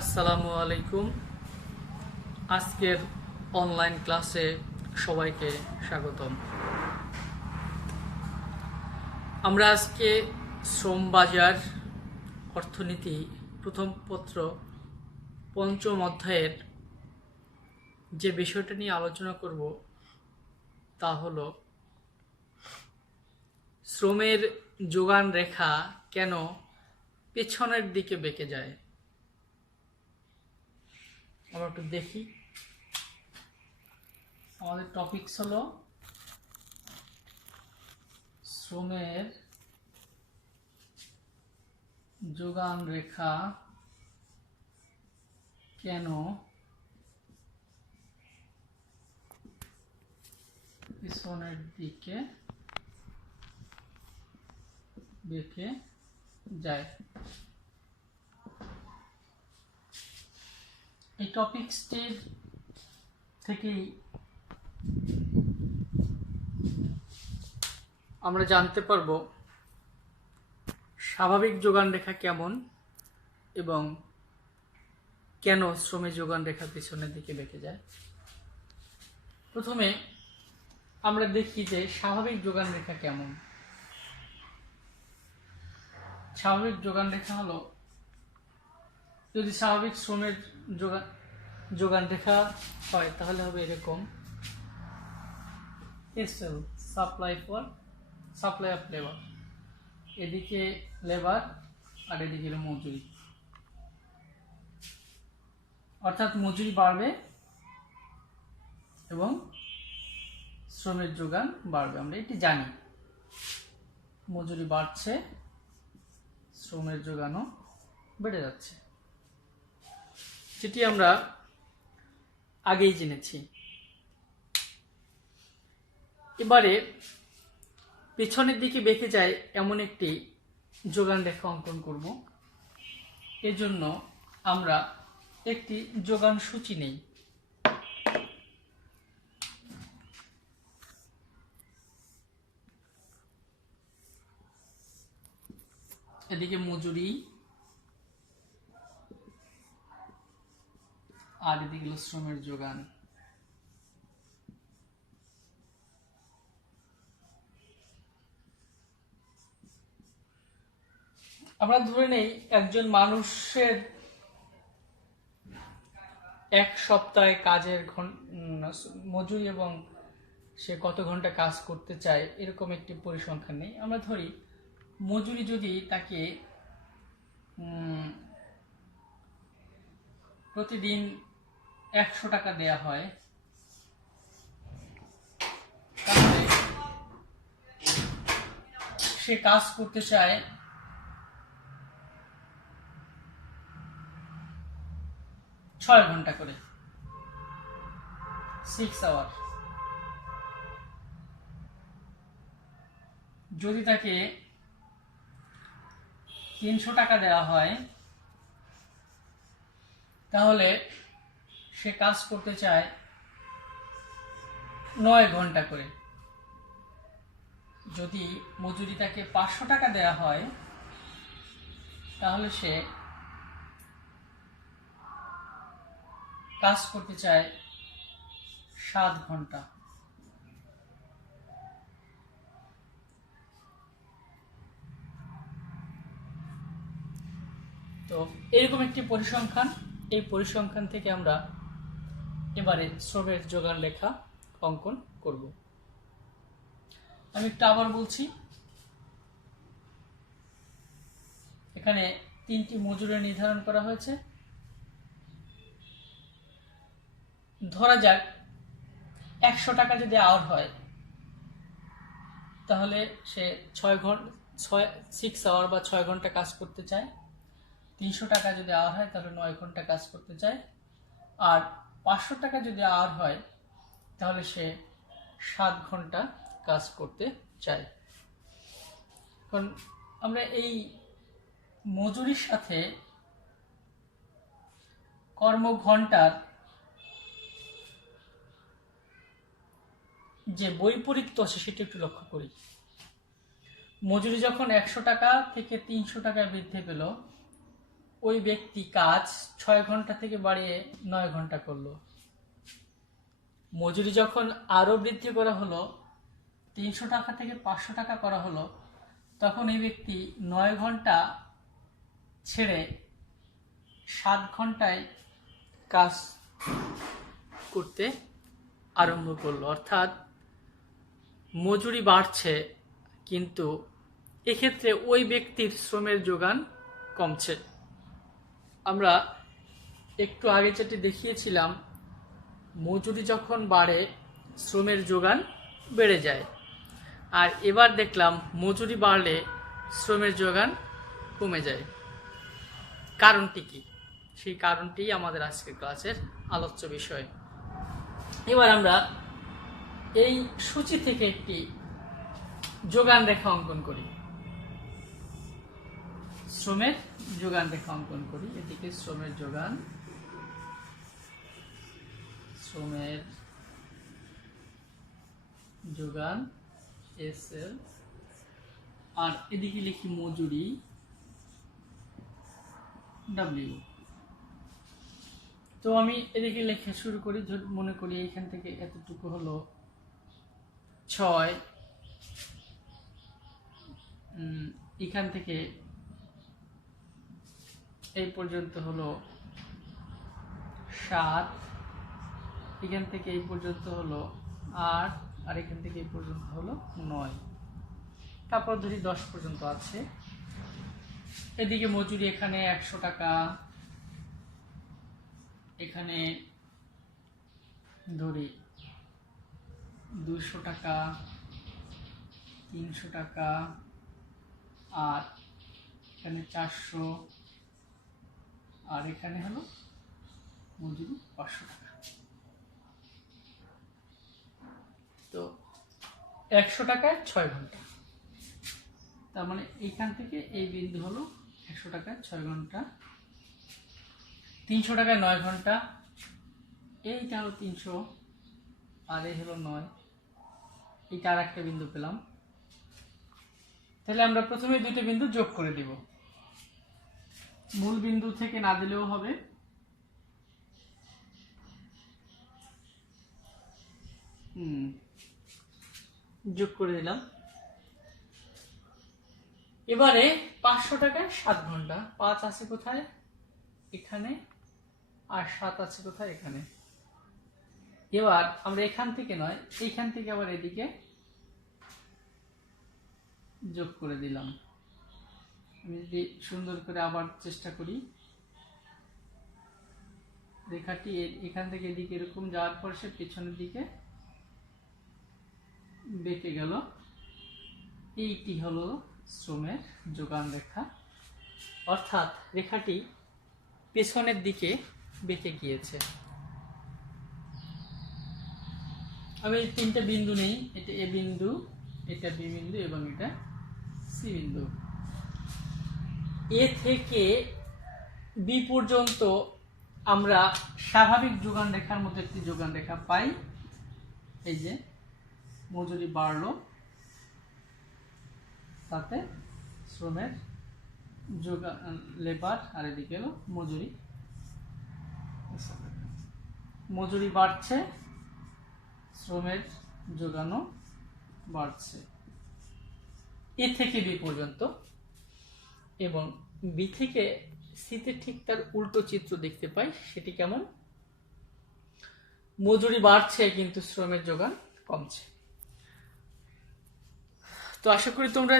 আসসালামু আলাইকুম। আজকের অনলাইন ক্লাসে সবাইকে স্বাগতম। আমরা আজকে শ্রম বাজার অর্থনীতি প্রথম পত্র পঞ্চম অধ্যায়ের যে বিষয়টা নিয়ে আলোচনা করব তা হলো শ্রমের যোগান রেখা কেন পেছনের দিকে বেঁকে যায়। আমরা একটু দেখি। আমাদের টপিকস হলো শ্রমের যোগান রেখা কেন পিছনের দিকে বেঁকে যায়। এই টপিকসটির থেকেই আমরা জানতে পারবো স্বাভাবিক যোগান রেখা কেমন এবং কেন শ্রমের যোগান রেখা পিছনের দিকে বেঁকে যায়। প্রথমে আমরা দেখি যে স্বাভাবিক যোগান রেখা কেমন। স্বাভাবিক যোগান রেখা হলো, যদি স্বাভাবিক শ্রমের যোগান রেখা হয় তাহলে হবে এরকম: এসএল সাপ্লাই অফ লেবার, এদিকে লেবার আর এদিকে মজুরি, অর্থাৎ মজুরি বাড়বে এবং শ্রমের যোগান বাড়বে। আমরা এটি জানি, মজুরি বাড়ছে, শ্রমের যোগানও বেড়ে যাচ্ছে, যেটি আমরা আগেই জেনেছি। এবারে পেছনের দিকে বেঁকে যায় এমন একটি যোগান রেখা অঙ্কন করব। এজন্য আমরা একটি যোগান সূচি নেই। এদিকে মজুরি আর এদিকে হলো শ্রমের যোগান। আমরা ধরে নেই একজন মানুষের এক সপ্তাহে কাজের মজুরি এবং সে কত ঘন্টা কাজ করতে চায় এরকম একটি পরিসংখ্যান নেই। আমরা ধরি মজুরি যদি তাকে প্রতিদিন 100 টাকা দেয়া হয়, তাহলে সে কাজ করতে চায় 6 ঘন্টা করে, 6 আওয়ার। যদি তাকে 300 টাকা দেওয়া হয় তাহলে সে কাজ করতে চায় 9 ঘন্টা করে। যদি মজুরি তাকে 500 টাকা দেওয়া হয় তাহলে সে কাজ করতে চায় 7 ঘন্টা। তো এরকম একটি পরিসংখ্যান, এই পরিসংখ্যান থেকে আমরা এবারে শ্রমের যোগান রেখা অঙ্কন করব। আমি একটু আবার বলছি, এখানে 3টি মজুরি নির্ধারণ করা হয়েছে। ধরা যাক 100 টাকা যদি আওয়ার হয় তাহলে সে 6 আওয়ার বা 6 ঘন্টা কাজ করতে চায়। 300 টাকা যদি আওয়ার হয় তাহলে 9 ঘন্টা কাজ করতে চায়। আর 500 টাকা যদি আওয়ার হয় তাহলে সে 7 ঘন্টা কাজ করতে চায়। কারণ আমরা এই মজুরির সাথে কর্মঘণ্টার যে বৈপরীত্য আছে সেটা একটু লক্ষ্য করি। মজুরি যখন 100 টাকা থেকে 300 টাকা বৃদ্ধি পেল ওই ব্যক্তি কাজ 6 ঘন্টা থেকে বাড়িয়ে 9 ঘন্টা করলো। মজুরি যখন আরো বৃদ্ধি করা হলো, 300 টাকা থেকে 500 টাকা করা হলো, তখন এই ব্যক্তি 9 ঘন্টা ছেড়ে 7 ঘন্টায় কাজ করতে আরম্ভ করলো। অর্থাৎ মজুরি বাড়ছে, কিন্তু এক্ষেত্রে ওই ব্যক্তির শ্রমের যোগান কমছে। আমরা একটু আগে যেটি দেখিয়েছিলাম, মজুরি যখন বাড়ে শ্রমের যোগান বেড়ে যায়, আর এবার দেখলাম মজুরি বাড়লে শ্রমের যোগান কমে যায়। কারণটি কি? সেই কারণটি আমাদের আজকের ক্লাসের আলোচ্য বিষয়। এবার আমরা এই সূচি থেকে একটি যোগান রেখা অঙ্কন করি, শ্রমের যোগান রেখা অঙ্কন করি। এদিকে শ্রমের যোগান, শ্রমের যোগান SL, আর এদিকে লিখি মজুরি W। তো আমি এদিকে লেখা শুরু করি। মনে করি এখান থেকে এতটুকু হলো 6, এখান থেকে এই পর্যন্ত হলো 7, এখান থেকে এই পর্যন্ত হলো 8, আর এখান থেকে এই পর্যন্ত হলো 9। তারপর ধরি 10 পর্যন্ত আছে। এদিকে মজুরি এখানে 100 টাকা, এখানে ধরি 200 টাকা, 300 টাকা, আর এখানে 400, আর এখানে হলো মজুরি 500 টাকা। তো 100 টাকায় 6 ঘন্টা, তার মানে এইখান থেকে এই বিন্দু হলো 100 টাকায় 6 ঘন্টা, 300 টাকায় 9 ঘন্টা, এইটা হলো 300, আর এই হলো 9, এইটা আর একটা বিন্দু পেলাম। তাহলে আমরা প্রথমে দুইটা বিন্দু যোগ করে দিব, মূল বিন্দু থেকে না দিলেও হবে। যোগ করে দিলাম। এবারে 500 টাকায় 7 ঘন্টা, 5 আছে কোথায়? এখানে, আর 7 আছে কোথায়? এখানে। এবার আমরা এখান থেকে নয়, এইখান থেকে আবার এদিকে যোগ করে দিলাম। আমি যদি সুন্দর করে আবার চেষ্টা করি, রেখাটি এখান থেকে এদিকে এরকম যাওয়ার পর সে পেছনের দিকে বেঁকে গেল। এইটি হলো শ্রমের যোগান রেখা, অর্থাৎ রেখাটি পেছনের দিকে বেঁকে গিয়েছে। আমি 3টা বিন্দু নেই, এটা A বিন্দু, এটা B বিন্দু এবং এটা C বিন্দু। A থেকে B পর্যন্ত আমরা স্বাভাবিক যোগান রেখার মধ্যে একটি যোগান রেখা পাই। এই যে মজুরি বাড়লো, তাতে শ্রমের যোগান লেবার, আর এদিকে হলো মজুরি। মজুরি বাড়ছে, শ্রমের যোগানও বাড়ছে। এ থেকে বি পর্যন্ত, এবং বি থেকে সিতে ঠিক তার উল্টো চিত্র দেখতে পাই। সেটি কেমন? মজুরি বাড়ছে কিন্তু শ্রমের যোগান কমছে। তো আশা করি তোমরা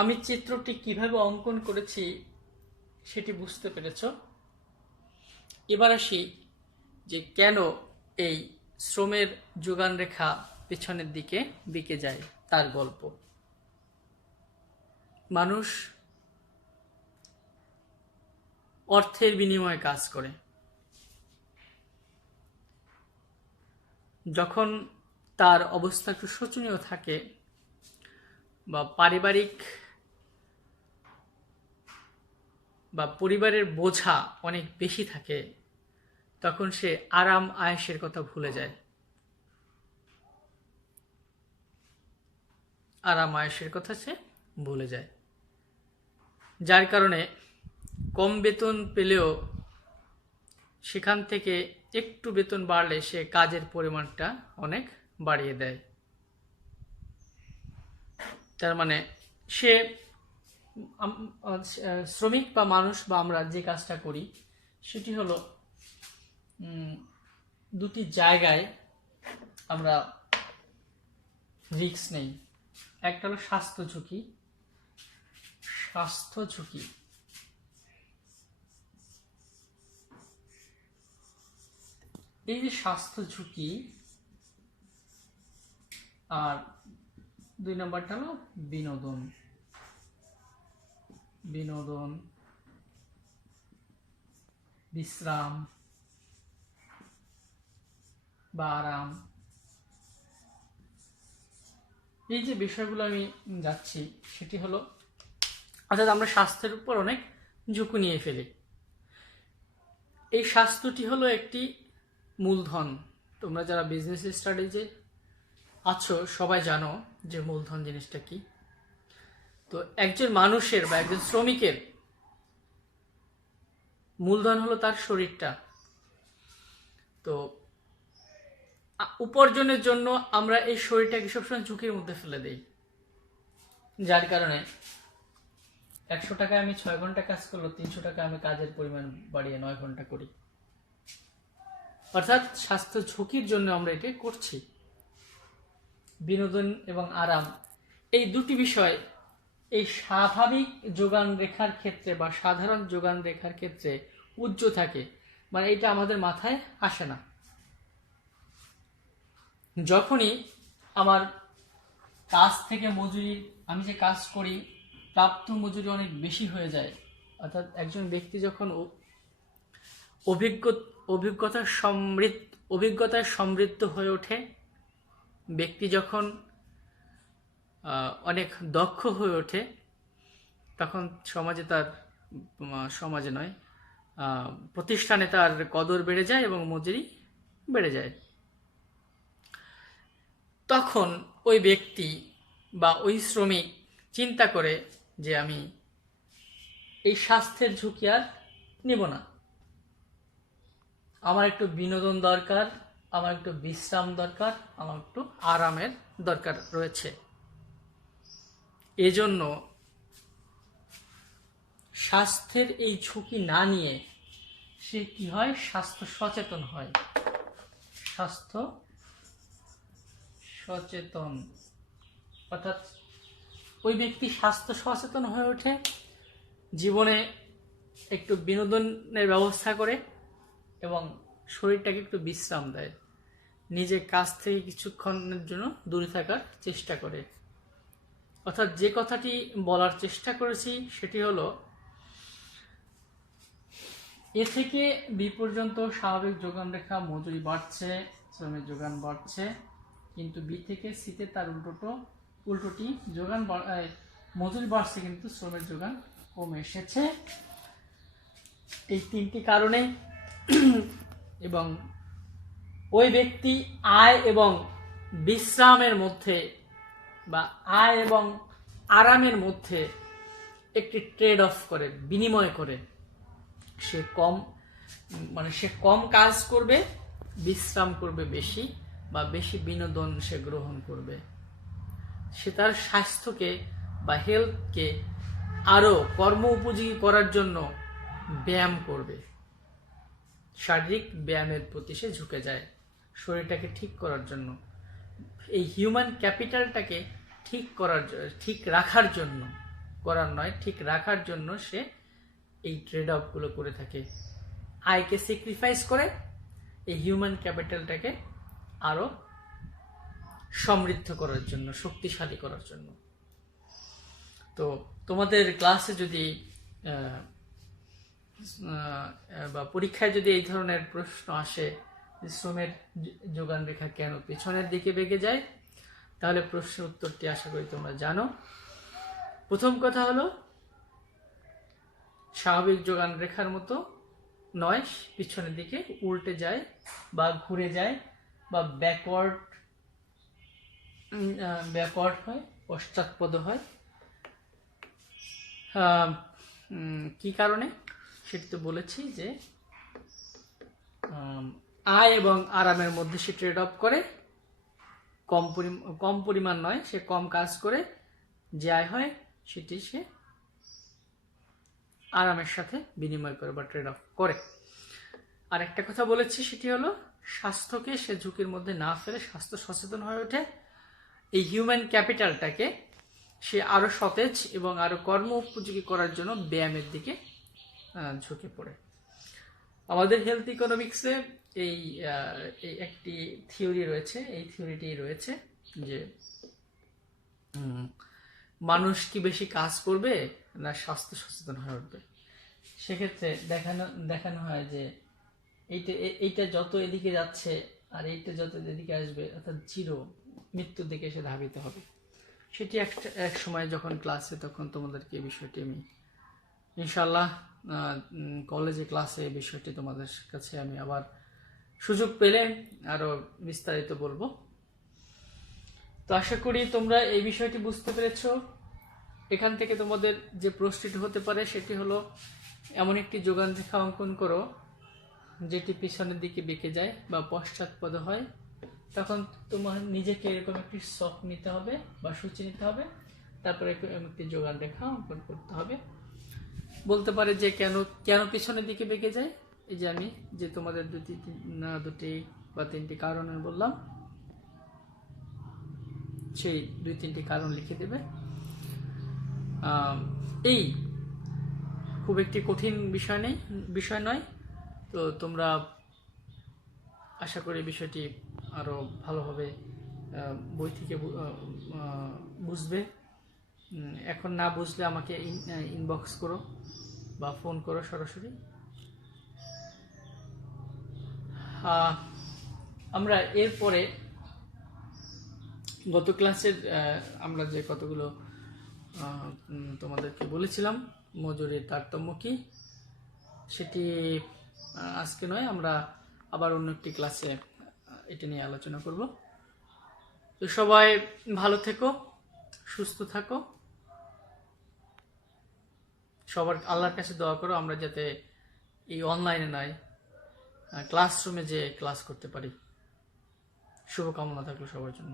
আমি চিত্রটি কিভাবে অঙ্কন করেছি সেটি বুঝতে পেরেছ। এবার আসি যে কেন এই শ্রমের যোগান রেখা পেছনের দিকে বেঁকে যায়, তার গল্প। মানুষ অর্থের বিনিময়ে কাজ করে। যখন তার অবস্থা একটু শোচনীয় থাকে বা পারিবারিক বা পরিবারের বোঝা অনেক বেশি থাকে, তখন সে আরাম আয়েশের কথা ভুলে যায়। আরাম আয়েশের কথা সে ভুলে যায়, যার কারণে কম বেতন পেলেও সেখান থেকে একটু বেতন বাড়লে সে কাজের পরিমাণটা অনেক বাড়িয়ে দেয়। তার মানে সে শ্রমিক বা মানুষ বা আমরা যে কাজটা করি সেটি হলো দুটি জায়গায় আমরা রিস্ক নেই। একটা হলো স্বাস্থ্য ঝুঁকি। এই যে স্বাস্থ্য ঝুঁকি, আর 2 নম্বরটা হলো বিনোদন, বিশ্রাম বা আরাম। এই যে বিষয়গুলো আমি যাচ্ছি সেটি হলো, অর্থাৎ আমরা স্বাস্থ্যের উপর অনেক ঝুঁকি নিয়ে ফেলি। এই স্বাস্থ্যটি হলো একটি মূলধন। তোমরা যারা বিজনেস স্টাডিজে আছো সবাই জানো যে মূলধন জিনিসটা কি। তো একজন মানুষের বা একজন শ্রমিকের মূলধন হলো তার শরীরটা। তো উপার্জনের জন্য আমরা এই শরীরটাকে সবসময় ঝুঁকির মধ্যে ফেলে দেই, যার কারণে 100 টাকায় আমি 6 ঘন্টা কাজ করলো, 300 টাকা আমি কাজের পরিমাণ বাড়িয়ে 9 ঘন্টা করি। অর্থাৎ স্বাস্থ্য ঝুঁকির জন্য আমরা এটা করছি। বিনোদন এবং আরাম, এই দুটি বিষয় এই স্বাভাবিক যোগান রেখার ক্ষেত্রে বা সাধারণ যোগান রেখার ক্ষেত্রে উচ্চ থাকে, মানে এটা আমাদের মাথায় আসে না। যখনই আমার কাজ থেকে মজুরি, আমি যে কাজ করি প্রাপ্ত মজুরি অনেক বেশি হয়ে যায়, অর্থাৎ একজন ব্যক্তি যখন অভিজ্ঞতায় সমৃদ্ধ হয়ে ওঠে, ব্যক্তি যখন অনেক দক্ষ হয়ে ওঠে, তখন প্রতিষ্ঠানে তার কদর বেড়ে যায় এবং মজুরি বেড়ে যায়। তখন ওই ব্যক্তি বা ওই শ্রমিক চিন্তা করে যে আমি এই স্বাস্থ্যের ঝুঁকি আর নিব না, আমার একটু বিনোদন দরকার, আমার একটু বিশ্রাম দরকার, আমার একটু আরামের দরকার রয়েছে। এজন্য স্বাস্থ্যের এই ঝুঁকি না নিয়ে সে কি হয়, স্বাস্থ্য সচেতন হয়। অর্থাৎ ওই ব্যক্তি স্বাস্থ্য সচেতন হয়ে ওঠে, জীবনে একটু বিনোদনের ব্যবস্থা করে এবং শরীরটাকে একটু বিশ্রাম দেয়, নিজের কাজ থেকে কিছুক্ষণের জন্য দূরে থাকার চেষ্টা করে। অর্থাৎ যে কথাটি বলার চেষ্টা করেছি সেটি হলো, এ থেকে বি পর্যন্ত স্বাভাবিক যোগান রেখা মজুরি বাড়ছে, শ্রমের যোগান বাড়ছে, কিন্তু বি থেকে সিতে তার উল্টোটি মজুরি বাড়ছে কিন্তু শ্রমের যোগান কমে এসেছে। এই 3টি কারণে এবং ওই ব্যক্তি আয় এবং বিশ্রামের মধ্যে বা আয় এবং আরামের মধ্যে একটি ট্রেড অফ করে, বিনিময় করে। সে কম কাজ করবে, বিশ্রাম করবে বেশি, বা বেশি বিনোদন সে গ্রহণ করবে। সে তার স্বাস্থ্যকে বা হেলথকে আরো কর্ম উপযোগী করার জন্য ব্যায়াম করবে, শারীরিক ব্যায়ামের প্রতি সে ঝুঁকে যায় শরীরটাকে ঠিক করার জন্য। এই হিউম্যান ক্যাপিটালটাকে ঠিক রাখার জন্য সে এই ট্রেড অফ গুলো করে থাকে। আয়কে স্যাক্রিফাইস করে এই হিউম্যান ক্যাপিটালটাকে আরো সমৃদ্ধ করার জন্য, শক্তিশালী করার জন্য। তো তোমাদের ক্লাসে যদি বা পরীক্ষায় যদি এই ধরনের প্রশ্ন আসে, শ্রমের যোগান রেখা কেন পেছনের দিকে বেঁকে যায়, তাহলে প্রশ্নের উত্তরটি আশা করি তোমরা জানো। প্রথম কথা হলো, স্বাভাবিক যোগান রেখার মতো নয়, পিছনের দিকে উল্টে যায় বা ঘুরে যায় বা ব্যাকওয়ার্ড হয়, পশ্চাৎপদ হয়। কি কারণে? সেটি তো বলেছি যে আয় এবং আরামের মধ্যে সে ট্রেড অফ করে, কম পরিমাণ নয়, সে কম কাজ করে যে আয় হয় সেটি সে আরামের সাথে বিনিময় করে বা ট্রেড অফ করে। আর একটা কথা বলেছি, সেটি হলো স্বাস্থ্যকে সে ঝুঁকির মধ্যে না ফেলে স্বাস্থ্য সচেতন হয়ে ওঠে, এই হিউম্যান ক্যাপিটালটাকে সে আরো সতেজ এবং আরো কর্ম উপযোগী করার জন্য ব্যায়ামের দিকে ঝুঁকে পড়ে। আমাদের হেলথ ইকোনমিক্সে এই একটি থিওরি রয়েছে, এই থিওরিটি রয়েছে যে মানুষ কি বেশি কাজ করবে না স্বাস্থ্য সচেতন হয়ে উঠবে। সেক্ষেত্রে দেখানো হয় যে এইটা যত এদিকে যাচ্ছে আর এইটা যত এদিকে আসবে, অর্থাৎ জিরো, মৃত্যুর দিকে এসে ধাবিত হবে। সেটি এক সময় যখন ক্লাসে, তখন তোমাদেরকে এই বিষয়টি আমি ইনশাল্লাহ কলেজে ক্লাসে এই বিষয়টি তোমাদের কাছে আমি আবার সুযোগ পেলে আরো বিস্তারিত বলবো। তো আশা করি তোমরা এই বিষয়টি বুঝতে পেরেছো। এখান থেকে তোমাদের যে প্রশ্নটি হতে পারে সেটি হলো, এমন একটি যোগান রেখা অঙ্কন করো যেটি পিছনের দিকে বেঁকে যায় বা পশ্চাৎপদ হয়। তখন তোমার নিজেকে এরকম একটি শখ নিতে হবে বা সূচি নিতে হবে, তারপরে একটি যোগান রেখা অঙ্কন করতে হবে। বলতে পারে যে কেন পিছনের দিকে বেঁকে যায়। এই যে আমি যে তোমাদের দুটি বা তিনটি কারণ বললাম, সেই 2-3টি কারণ লিখে দেবে। এই খুব একটি কঠিন বিষয় নয়। তো তোমরা আশা করি বিষয়টি আরো ভালোভাবে বই থেকে বুঝবে। এখন না বুঝলে আমাকে ইনবক্স করো বা ফোন করো সরাসরি। আমরা এরপরে গত ক্লাসের আমরা যে কতগুলো তোমাদেরকে বলেছিলাম মজুরির তারতম্য কি, সেটি আজকে নয়, আমরা আবার অন্য একটি ক্লাসে এটা নিয়ে আলোচনা করব। তো সবাই ভালো থেকো, সুস্থ থাকো, সবার আল্লাহর কাছে দোয়া করো আমরা যাতে এই অনলাইনে নয় ক্লাসরুমে যে ক্লাস করতে পারি। শুভকামনা থাকলো সবার জন্য।